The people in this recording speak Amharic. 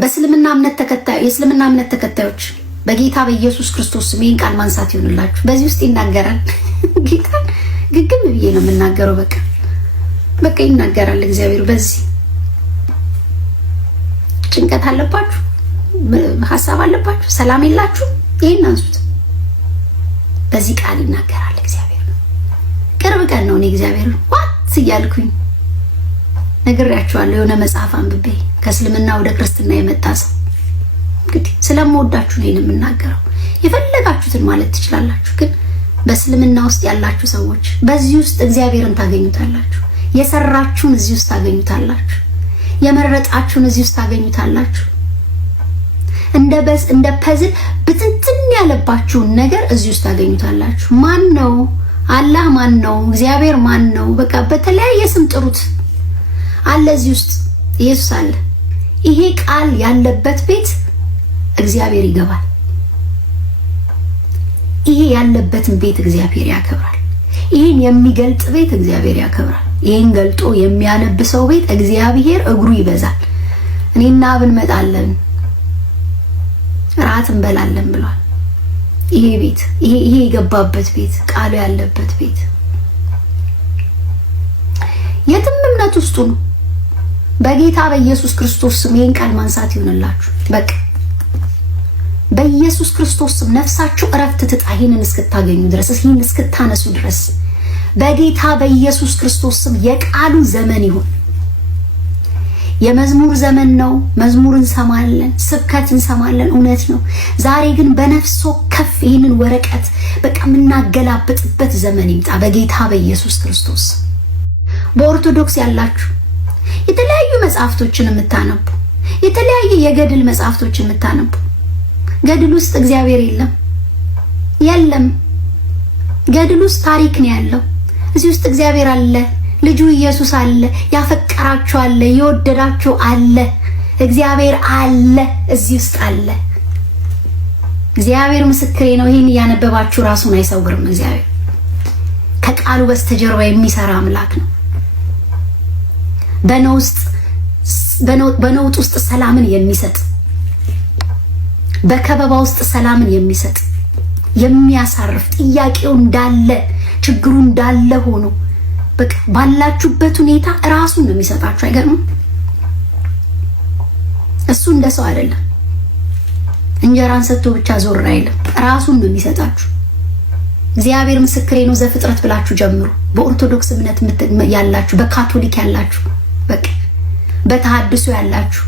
በእስልምና እምነት ተከታዮች በጌታ በኢየሱስ ክርስቶስ ስም ይህን ቃል ማንሳት ይሆንላችሁ። በዚህ ውስጥ ይናገራል። ጌታ ግግም ብዬ ነው የምናገረው። በቃ ይናገራል እግዚአብሔር። በዚህ ጭንቀት አለባችሁ፣ ሀሳብ አለባችሁ፣ ሰላም የላችሁ፣ ይሄን አንሱት። በዚህ ቃል ይናገራል እግዚአብሔር። ቅርብ ቀን ነው እኔ እግዚአብሔር ዋት እያልኩኝ ነግሬያችኋለሁ። የሆነ መጽሐፍ አንብቤ ከእስልምና ወደ ክርስትና የመጣ ሰው እንግዲህ ስለምወዳችሁ ነው የምናገረው። የፈለጋችሁትን ማለት ትችላላችሁ፣ ግን በእስልምና ውስጥ ያላችሁ ሰዎች በዚህ ውስጥ እግዚአብሔርን ታገኙታላችሁ። የሰራችሁን እዚህ ውስጥ ታገኙታላችሁ። የመረጣችሁን እዚህ ውስጥ ታገኙታላችሁ። እንደ ፐዝል ብትንትን ያለባችሁን ነገር እዚህ ውስጥ ታገኙታላችሁ። ማን ነው? አላህ ማን ነው? እግዚአብሔር ማን ነው? በቃ በተለያየ ስም ጥሩት አለ። እዚህ ውስጥ ኢየሱስ አለ። ይሄ ቃል ያለበት ቤት እግዚአብሔር ይገባል። ይሄ ያለበትን ቤት እግዚአብሔር ያከብራል። ይሄን የሚገልጥ ቤት እግዚአብሔር ያከብራል። ይሄን ገልጦ የሚያነብሰው ቤት እግዚአብሔር እግሩ ይበዛል። እኔና አብ እንመጣለን ራት እንበላለን ብሏል። ይሄ ቤት ይሄ የገባበት ቤት ቃሉ ያለበት ቤት የትም እምነት ውስጡ ነው። በጌታ በኢየሱስ ክርስቶስ ስም ይሄን ቃል ማንሳት ይሆንላችሁ። በቃ በኢየሱስ ክርስቶስ ስም ነፍሳችሁ እረፍት ትጣ። ይሄንን እስክታገኙ ድረስ ይሄን እስክታነሱ ድረስ በጌታ በኢየሱስ ክርስቶስ ስም የቃሉ ዘመን ይሁን። የመዝሙር ዘመን ነው። መዝሙር እንሰማለን፣ ስብከት እንሰማለን፣ እውነት ነው። ዛሬ ግን በነፍስ ወከፍ ይሄንን ወረቀት በቃ የምናገላብጥበት ዘመን ይምጣ በጌታ በኢየሱስ ክርስቶስ። በኦርቶዶክስ ያላችሁ የተለያዩ መጽሐፍቶችን የምታነቡ፣ የተለያየ የገድል መጽሐፍቶችን የምታነቡ፣ ገድል ውስጥ እግዚአብሔር የለም። ገድል ውስጥ ታሪክ ነው ያለው። እዚህ ውስጥ እግዚአብሔር አለ፣ ልጁ ኢየሱስ አለ፣ ያፈቀራችሁ አለ፣ የወደዳችሁ አለ፣ እግዚአብሔር አለ፣ እዚህ ውስጥ አለ። እግዚአብሔር ምስክሬ ነው። ይሄን እያነበባችሁ ራሱን አይሰውርም። እግዚአብሔር ከቃሉ በስተጀርባ የሚሰራ አምላክ ነው። በነውጥ ውስጥ ሰላምን የሚሰጥ፣ በከበባ ውስጥ ሰላምን የሚሰጥ፣ የሚያሳርፍ፣ ጥያቄው እንዳለ ችግሩ እንዳለ ሆኖ በቃ ባላችሁበት ሁኔታ ራሱን ነው የሚሰጣችሁ። አይገርምም? እሱ እንደ ሰው አይደለም። እንጀራን ሰጥቶ ብቻ ዞር አይልም። ራሱን ነው የሚሰጣችሁ። እግዚአብሔር ምስክሬ ነው። ዘፍጥረት ብላችሁ ጀምሩ። በኦርቶዶክስ እምነት ያላችሁ፣ በካቶሊክ ያላችሁ፣ በቃ በተሐድሶ ያላችሁ